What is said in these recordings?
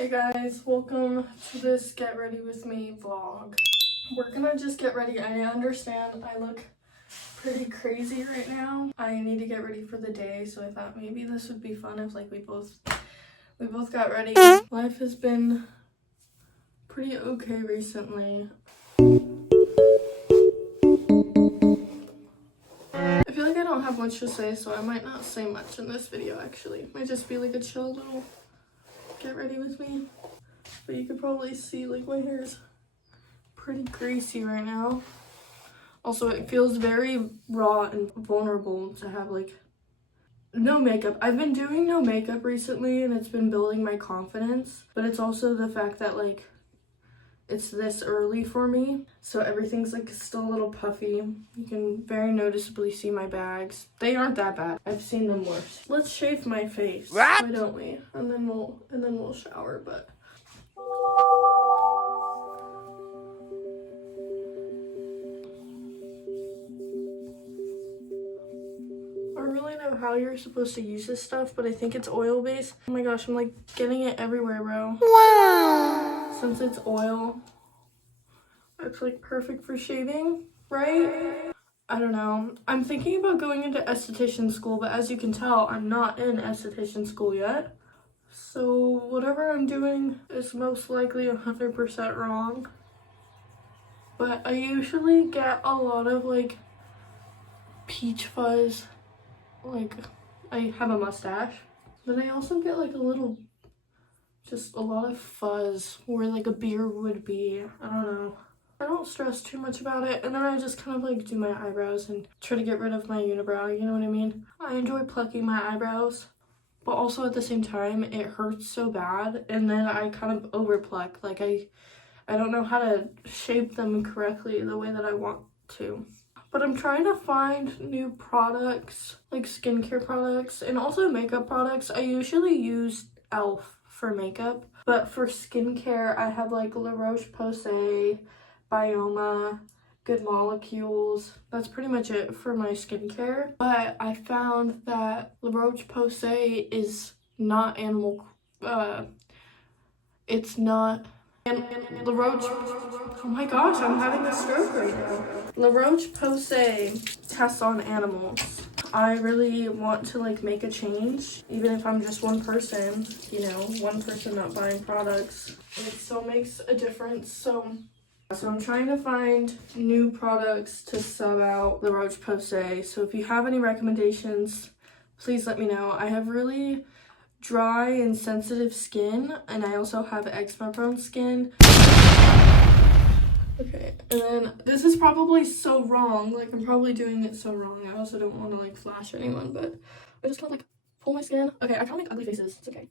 Hey guys, welcome to this Get Ready With Me vlog. We're gonna just get ready. I understand I look pretty crazy right now. I need to get ready for the day, so I thought maybe this would be fun if like we both got ready. Life has been pretty okay recently. I feel like I don't have much to say, so I might not say much in this video actually. It might just be like a chill little get ready with me. But you could probably see like my hair's pretty greasy right now. Also, it feels very raw and vulnerable to have like no makeup. I've been doing no makeup recently and it's been building my confidence, but it's also the fact that like it's this early for me, so everything's like still a little puffy. You can very noticeably see my bags. They aren't that bad. I've seen them worse. Let's shave my face. Why don't we? And then we'll shower, but I don't really know how you're supposed to use this stuff, but I think it's oil based. Oh my gosh, I'm like getting it everywhere, bro. Wow. Since it's oil, it's like perfect for shaving, right? I don't know. I'm thinking about going into esthetician school, but as you can tell, I'm not in esthetician school yet. So whatever I'm doing is most likely 100% wrong. But I usually get a lot of like peach fuzz. Like, I have a mustache. Then I also get like just a lot of fuzz where like a beard would be. I don't know. I don't stress too much about it. And then I just kind of like do my eyebrows and try to get rid of my unibrow, you know what I mean? I enjoy plucking my eyebrows, but also at the same time, it hurts so bad. And then I kind of over pluck. Like I don't know how to shape them correctly the way that I want to. But I'm trying to find new products, like skincare products and also makeup products. I usually use e.l.f. for makeup, but for skincare, I have like La Roche-Posay, Bioma, Good Molecules. That's pretty much it for my skincare. But I found that La Roche-Posay is not animal, it's not. And La Roche, oh my gosh, I'm having a stroke right now. La Roche-Posay tests on animals. I really want to like make a change, even if I'm just one person, you know, one person not buying products. It still makes a difference. So I'm trying to find new products to sub out La Roche-Posay. So if you have any recommendations, please let me know. I have really dry and sensitive skin, and I also have eczema prone skin. Okay, and then this is probably so wrong, like I'm probably doing it so wrong. I also don't want to like flash anyone, but I just kind of like pull my skin. Okay, I kind of make ugly faces. It's okay.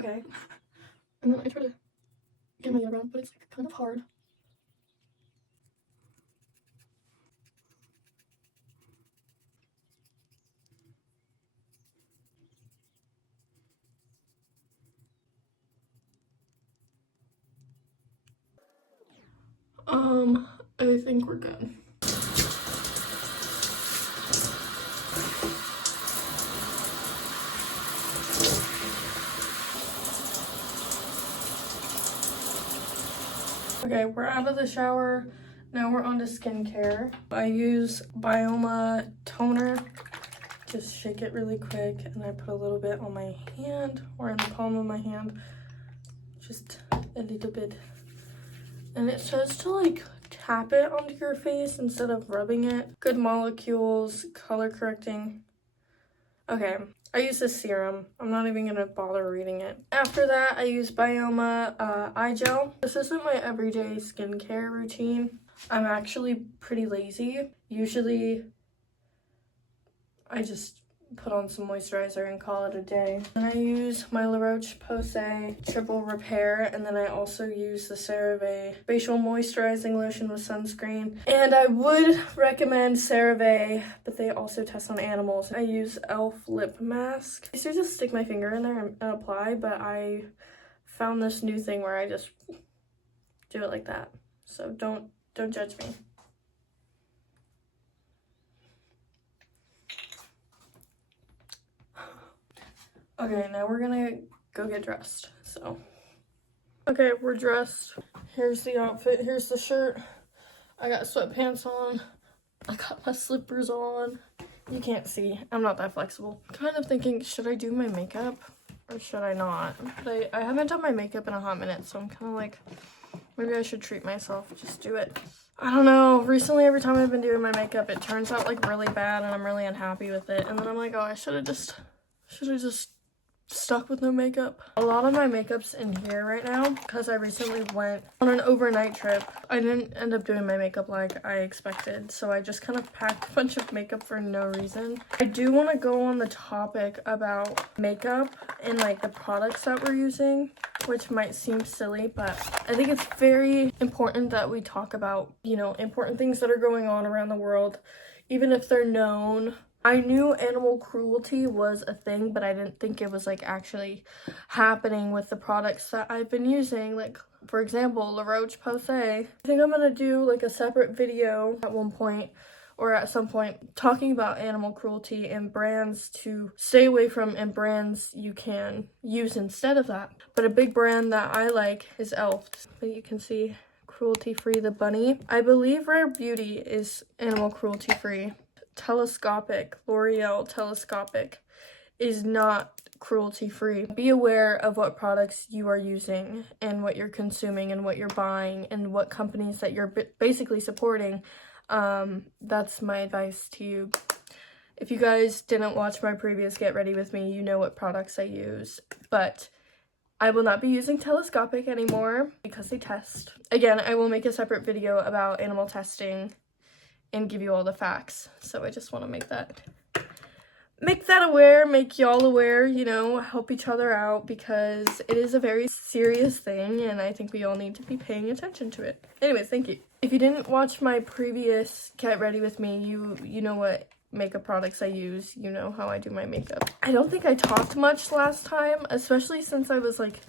Okay, and then I try to get my eyebrow, but it's like kind of hard. I think we're good. Okay, we're out of the shower. Now we're on to skincare. I use Bioma toner. Just shake it really quick, and I put a little bit on my hand or in the palm of my hand. Just a little bit. And it says to like tap it onto your face instead of rubbing it. Good Molecules, color correcting. Okay, I use this serum. I'm not even gonna bother reading it. After that, I use Bioma eye gel. This isn't my everyday skincare routine. I'm actually pretty lazy. Usually, I just put on some moisturizer and call it a day. And I use my La Roche-Posay Triple Repair, and then I also use the CeraVe Facial Moisturizing Lotion with Sunscreen. And I would recommend CeraVe, but they also test on animals. I use e.l.f. Lip Mask. I used to just stick my finger in there and apply, but I found this new thing where I just do it like that. So don't judge me. Okay, now we're gonna go get dressed, so. Okay, we're dressed. Here's the outfit, here's the shirt. I got sweatpants on. I got my slippers on. You can't see, I'm not that flexible. Kind of thinking, should I do my makeup or should I not? But I haven't done my makeup in a hot minute, so I'm kind of like, maybe I should treat myself, just do it. I don't know, recently every time I've been doing my makeup, it turns out like really bad and I'm really unhappy with it. And then I'm like, oh, I should have just stuck with no makeup. A lot of my makeup's in here right now because I recently went on an overnight trip. I didn't end up doing my makeup like I expected, so I just kind of packed a bunch of makeup for no reason. I do want to go on the topic about makeup and like the products that we're using, which might seem silly, but I think it's very important that we talk about, you know, important things that are going on around the world, even if they're known. I knew animal cruelty was a thing, but I didn't think it was like actually happening with the products that I've been using. Like, for example, La Roche-Posay. I think I'm gonna do like a separate video at one point or at some point talking about animal cruelty and brands to stay away from and brands you can use instead of that. But a big brand that I like is e.l.f. But you can see cruelty-free the bunny. I believe Rare Beauty is animal cruelty-free. Telescopic, L'Oreal Telescopic is not cruelty-free. Be aware of what products you are using and what you're consuming and what you're buying and what companies that you're basically supporting. That's my advice to you. If you guys didn't watch my previous Get Ready With Me, you know what products I use, but I will not be using Telescopic anymore because they test. Again, I will make a separate video about animal testing and give you all the facts. So I just want to make that aware, make y'all aware, you know, help each other out because it is a very serious thing and I think we all need to be paying attention to it. Anyways, thank you. If you didn't watch my previous Get Ready With Me, you know what makeup products I use, you know how I do my makeup. I don't think I talked much last time, especially since I was like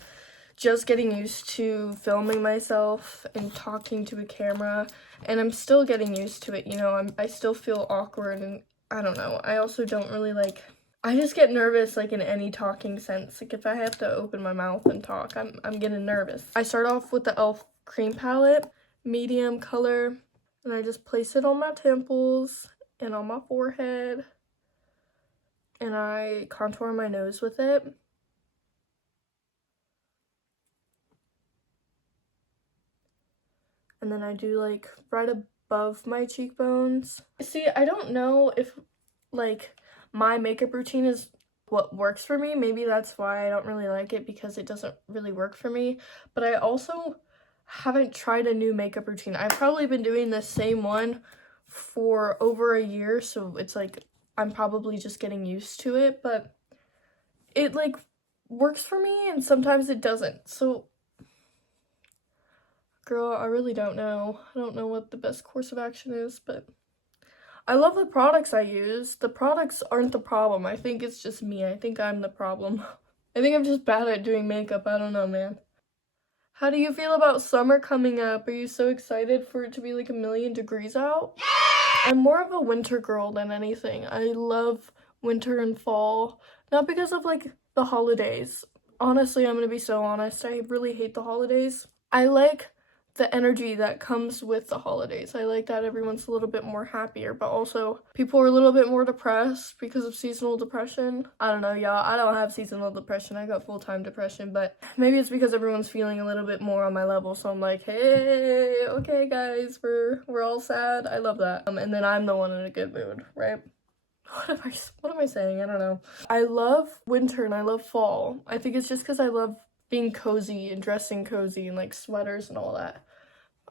just getting used to filming myself and talking to a camera, and I'm still getting used to it, you know. I still feel awkward and I don't know. I also don't really like, I just get nervous like in any talking sense. Like if I have to open my mouth and talk, I'm getting nervous. I start off with the e.l.f. cream palette, medium color, and I just place it on my temples and on my forehead, and I contour my nose with it. And then I do like right above my cheekbones. See, I don't know if like my makeup routine is what works for me. Maybe that's why I don't really like it, because it doesn't really work for me. But I also haven't tried a new makeup routine. I've probably been doing the same one for over a year, so it's like I'm probably just getting used to it, but it like works for me and sometimes it doesn't. So girl, I really don't know. I don't know what the best course of action is, but I love the products I use. The products aren't the problem. I think it's just me. I think I'm the problem. I think I'm just bad at doing makeup. I don't know, man. How do you feel about summer coming up? Are you so excited for it to be like 1,000,000 degrees out? I'm more of a winter girl than anything. I love winter and fall. Not because of like the holidays. Honestly, I'm gonna be so honest. I really hate the holidays. I like the energy that comes with the holidays. I like that everyone's a little bit more happier, but also people are a little bit more depressed because of seasonal depression. I don't know, y'all. I don't have seasonal depression. I got full-time depression, but maybe it's because everyone's feeling a little bit more on my level. So I'm like, hey, okay, guys, we're all sad. I love that. And then I'm the one in a good mood, right? What am I saying? I don't know. I love winter and I love fall. I think it's just because I love being cozy and dressing cozy and like sweaters and all that.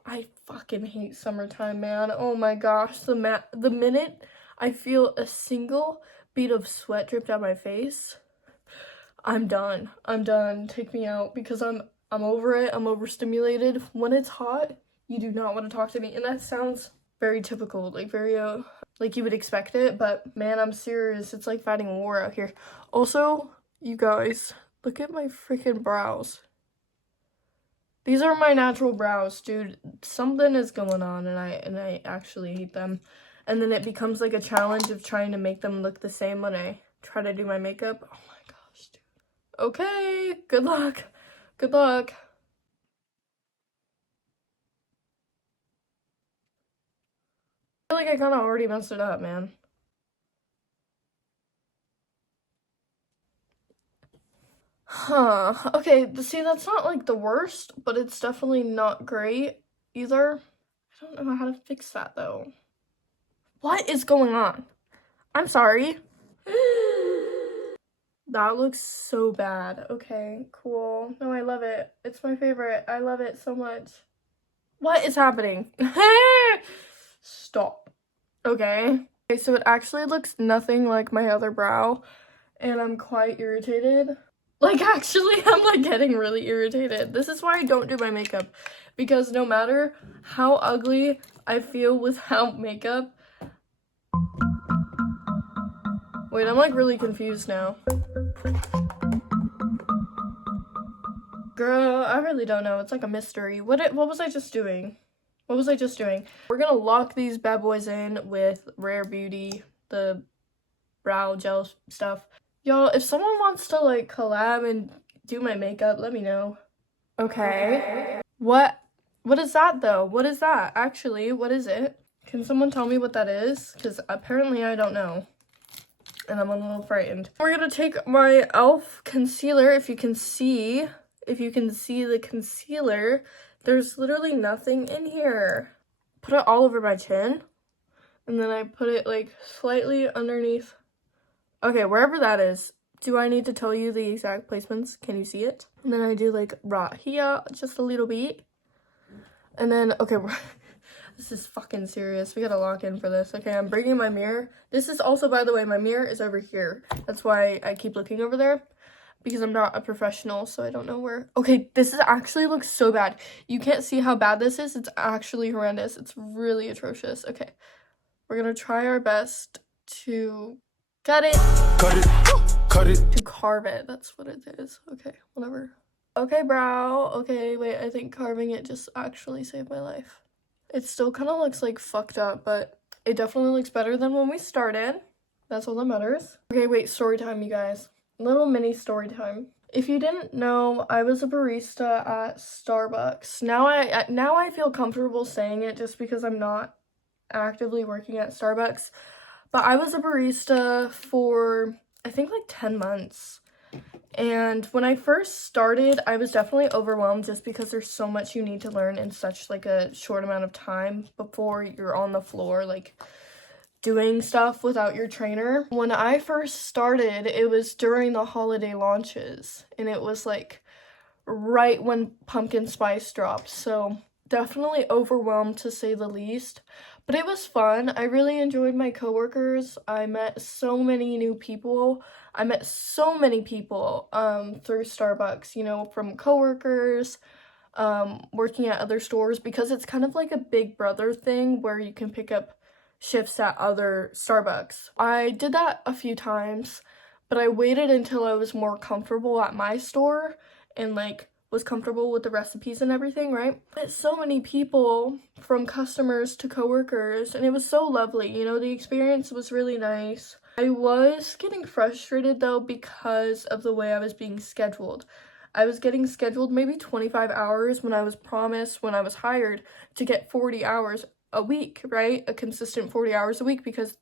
I fucking hate summertime, man. Oh my gosh, the minute I feel a single bead of sweat drip down my face, I'm done. I'm done. Take me out, because I'm over it. I'm overstimulated. When it's hot, you do not want to talk to me. And that sounds very typical, like very like you would expect it, but man, I'm serious. It's like fighting a war out here. Also, you guys, look at my freaking brows. These are my natural brows, dude. Something is going on and I actually hate them. And then it becomes like a challenge of trying to make them look the same when I try to do my makeup. Oh my gosh, dude. Okay, good luck. Good luck. I feel like I kind of already messed it up, man. Huh. Okay, see, that's not like the worst, but it's definitely not great either. I don't know how to fix that though. What is going on? I'm sorry. That looks so bad. Okay, cool. No, I love it. It's my favorite. I love it so much. What is happening? Stop. Okay. Okay, so it actually looks nothing like my other brow, and I'm quite irritated. Like, actually, I'm like getting really irritated. This is why I don't do my makeup, because no matter how ugly I feel without makeup. Wait, I'm like really confused now. Girl, I really don't know. It's like a mystery. What was I just doing? What was I just doing? We're gonna lock these bad boys in with Rare Beauty, the brow gel stuff. Y'all, if someone wants to like collab and do my makeup, let me know. Okay. What is that though? What is that? Actually, what is it? Can someone tell me what that is? Because apparently I don't know. And I'm a little frightened. We're gonna take my e.l.f. concealer. If you can see the concealer, there's literally nothing in here. Put it all over my chin. And then I put it like slightly underneath. Okay, wherever that is. Do I need to tell you the exact placements? Can you see it? And then I do like right here, just a little bit. And then, okay, this is fucking serious. We gotta lock in for this. Okay, I'm bringing my mirror. This is also, by the way, my mirror is over here. That's why I keep looking over there. Because I'm not a professional, so I don't know where. Okay, this is actually looks so bad. You can't see how bad this is. It's actually horrendous. It's really atrocious. Okay, we're gonna try our best to cut it. Cut it. To carve it. That's what it is. Okay, whatever. Okay, brow. Okay, wait, I think carving it just actually saved my life. It still kind of looks like fucked up, but it definitely looks better than when we started. That's all that matters. Okay, wait, story time, you guys. Little mini story time. If you didn't know, I was a barista at Starbucks. Now I feel comfortable saying it just because I'm not actively working at Starbucks. But I was a barista for, I think, like 10 months. And when I first started, I was definitely overwhelmed just because there's so much you need to learn in such like a short amount of time before you're on the floor, like doing stuff without your trainer. When I first started, it was during the holiday launches, and it was like right when pumpkin spice dropped, so definitely overwhelmed to say the least. But it was fun. I really enjoyed my coworkers. I met so many new people. I met so many people through Starbucks, you know, from coworkers, working at other stores, because it's kind of like a big brother thing where you can pick up shifts at other Starbucks. I did that a few times, but I waited until I was more comfortable at my store and like was comfortable with the recipes and everything, right? Met so many people, from customers to coworkers, and it was so lovely. You know, the experience was really nice. I was getting frustrated though because of the way I was being scheduled. I was getting scheduled maybe 25 hours when I was promised, when I was hired, to get 40 hours a week, right? A consistent 40 hours a week, because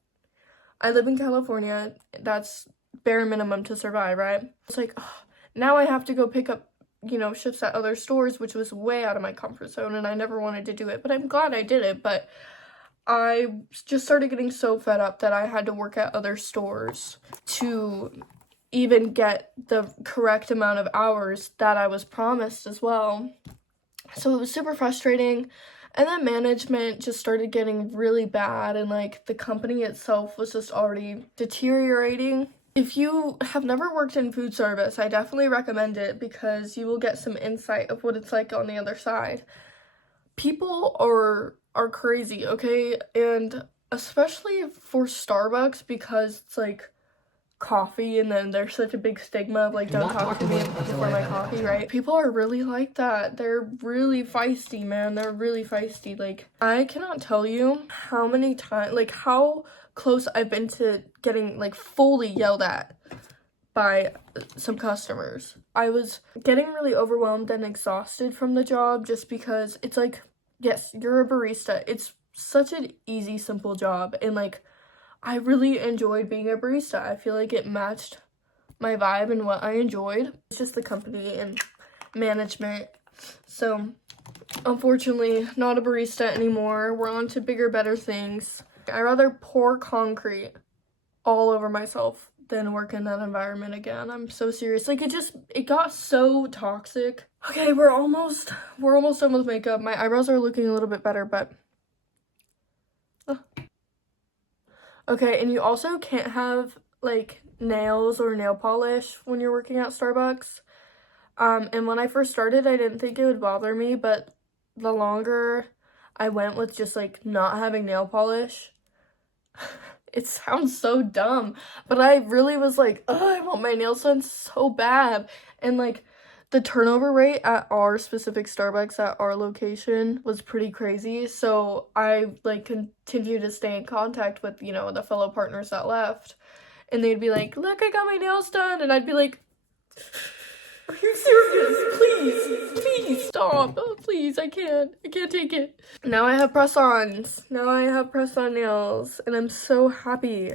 I live in California. That's bare minimum to survive, right? It's like, ugh, now I have to go pick up, you know, shifts at other stores, which was way out of my comfort zone, and I never wanted to do it, but I'm glad I did it. But I just started getting so fed up that I had to work at other stores to even get the correct amount of hours that I was promised as well. So it was super frustrating. And then management just started getting really bad, and like the company itself was just already deteriorating. If you have never worked in food service, I definitely recommend it, because you will get some insight of what it's like on the other side. People are crazy, okay? And especially for Starbucks, because it's like coffee, and then there's such a big stigma of like, don't talk to me before my coffee, right? People are really like that. They're really feisty, man. They're really feisty. Like, I cannot tell you how many times, like how close I've been to getting like fully yelled at by some customers. I was getting really overwhelmed and exhausted from the job just because it's like, yes, you're a barista. It's such an easy, simple job. And like, I really enjoyed being a barista. I feel like it matched my vibe and what I enjoyed. It's just the company and management. So unfortunately, not a barista anymore. We're on to bigger, better things. I'd rather pour concrete all over myself than work in that environment again. I'm so serious. Like, it got so toxic. Okay, we're almost done with makeup. My eyebrows are looking a little bit better, but okay, and you also can't have like nails or nail polish when you're working at Starbucks. And when I first started, I didn't think it would bother me, but the longer I went with just like not having nail polish, it sounds so dumb, but I really was like, oh, I want my nails done so bad. And like the turnover rate at our specific Starbucks at our location was pretty crazy. So I like continued to stay in contact with, you know, the fellow partners that left. And they'd be like, look, I got my nails done. And I'd be like, are you serious? Please stop. Oh, please, I can't take it. Now I have press-ons. Now I have press-on nails, and I'm so happy.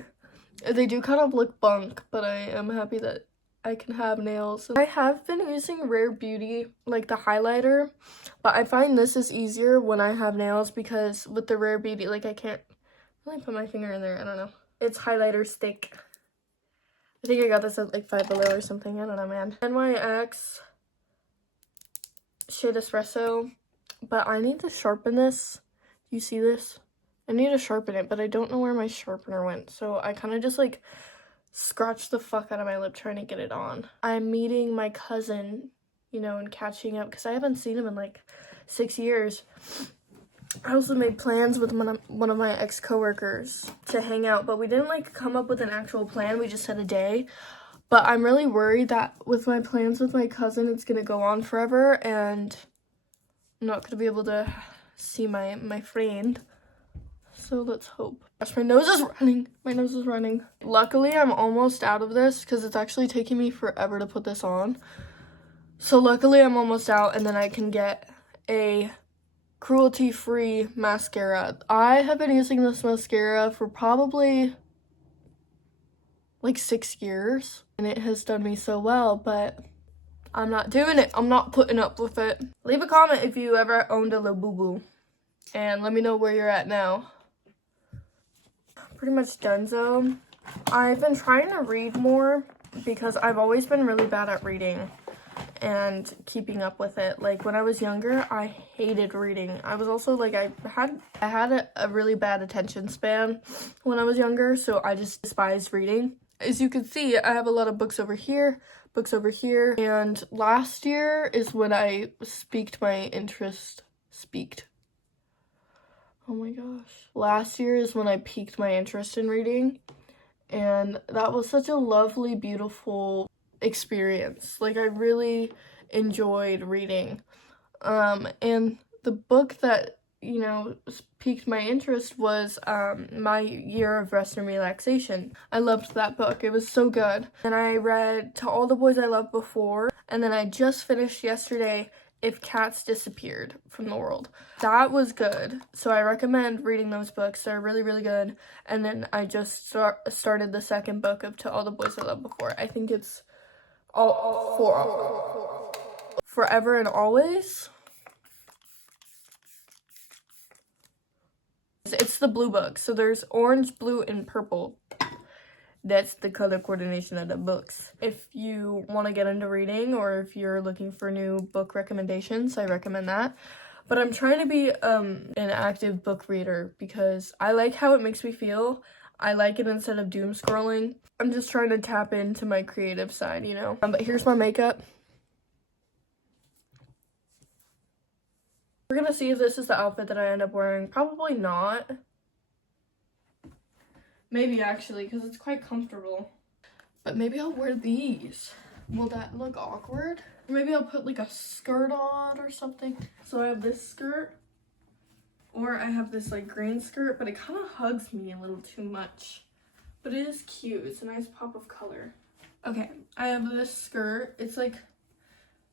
They do kind of look bunk, but I am happy that I can have nails. I have been using Rare Beauty, like the highlighter, but I find this is easier when I have nails because with the Rare Beauty, like I can't really put my finger in there. I don't know. It's highlighter stick. I think I got this at like Five Below or something. I don't know, man. NYX Shade Espresso, but I need to sharpen this. You see this? I need to sharpen it, but I don't know where my sharpener went. So I kind of just like scratched the fuck out of my lip trying to get it on. I'm meeting my cousin, you know, and catching up because I haven't seen him in like 6 years. I also made plans with one of my ex-coworkers to hang out, but we didn't like come up with an actual plan. We just had a day. But I'm really worried that with my plans with my cousin, it's gonna go on forever and I'm not gonna be able to see my friend. So let's hope. Gosh, my nose is running. My nose is running. Luckily, I'm almost out of this because it's actually taking me forever to put this on. So luckily, I'm almost out and then I can get a cruelty-free mascara. I have been using this mascara for probably like 6 years and it has done me so well, but I'm not doing it. I'm not putting up with it. Leave a comment if you ever owned a Labubu and let me know where you're at now. Pretty much donezo. I've been trying to read more because I've always been really bad at reading and keeping up with it. Like when I was younger, I hated reading. I was also like, I had a really bad attention span when I was younger, so I just despised reading. As you can see, I have a lot of books over here, and last year is when I piqued my interest. Oh my gosh. Last year is when I piqued my interest in reading, and that was such a lovely, beautiful experience. Like I really enjoyed reading. And the book that, you know, piqued my interest was My Year of Rest and Relaxation. I loved that book. It was so good. And I read To All the Boys I Loved Before, and then I just finished yesterday If Cats Disappeared from the World. That was good. So I recommend reading those books. They're really, really good. And then I just started the second book of To All the Boys I Loved Before. I think it's Forever and Always. It's the blue book. So there's orange, blue, and purple. That's the color coordination of the books. If you want to get into reading or if you're looking for new book recommendations, I recommend that. But I'm trying to be an active book reader because I like how it makes me feel. I like it instead of doom scrolling. I'm just trying to tap into my creative side, you know. But here's my makeup. We're gonna see if this is the outfit that I end up wearing. Probably not. Maybe actually, because it's quite comfortable. But maybe I'll wear these. Will that look awkward? Or maybe I'll put like a skirt on or something. So I have this skirt. Or I have this like green skirt, but it kind of hugs me a little too much. But it is cute. It's a nice pop of color. Okay, I have this skirt. It's like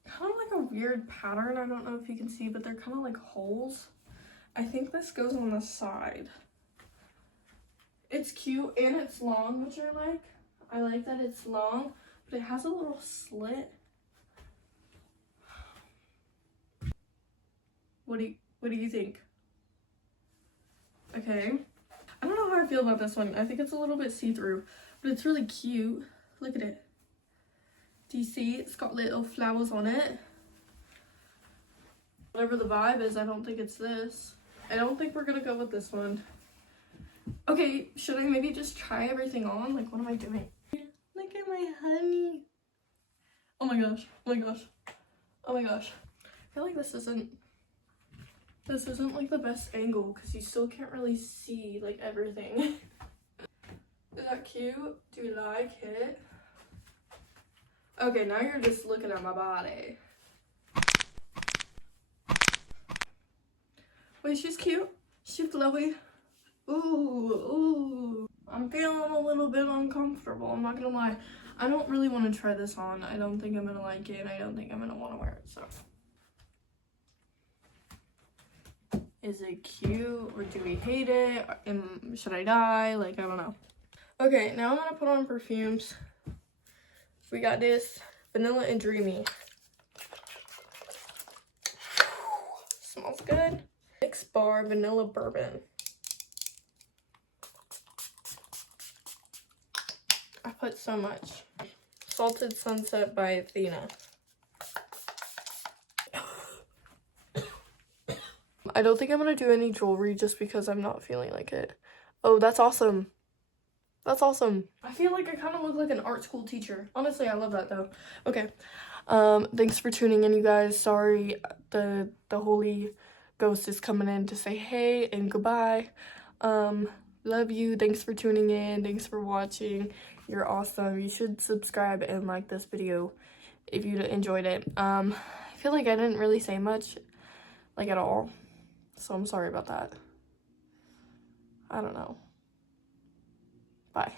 kind of like a weird pattern. I don't know if you can see, but they're kind of like holes. I think this goes on the side. It's cute and it's long, which I like. I like that it's long, but it has a little slit. What do you think? Okay. I don't know how I feel about this one. I think it's a little bit see-through, but it's really cute. Look at it. Do you see? It's got little flowers on it. Whatever the vibe is, I don't think it's this. I don't think we're gonna go with this one. Okay, should I maybe just try everything on? Like, what am I doing? Look at my honey. Oh my gosh, oh my gosh, oh my gosh. I feel like this isn't like the best angle because you still can't really see like everything. Is that cute? Do you like it? Okay, now you're just looking at my body. Wait, she's cute. She's flowy. Ooh, ooh. I'm feeling a little bit uncomfortable. I'm not gonna lie. I don't really want to try this on. I don't think I'm gonna like it. I don't think I'm gonna want to wear it. So, is it cute or do we hate it? Should I die? Like, I don't know. Okay, now I'm gonna put on perfumes. We got this Vanilla and Dreamy. Smells good. 6-bar vanilla bourbon. I put so much. Salted Sunset by Athena. I don't think I'm gonna do any jewelry just because I'm not feeling like it. Oh, that's awesome. That's awesome. I feel like I kind of look like an art school teacher. Honestly, I love that though. Okay. Thanks for tuning in, you guys. Sorry, the Holy Ghost is coming in to say hey and goodbye. Love you. Thanks for tuning in. Thanks for watching. You're awesome. You should subscribe and like this video if you enjoyed it. I feel like I didn't really say much, like at all. So I'm sorry about that. I don't know. Bye.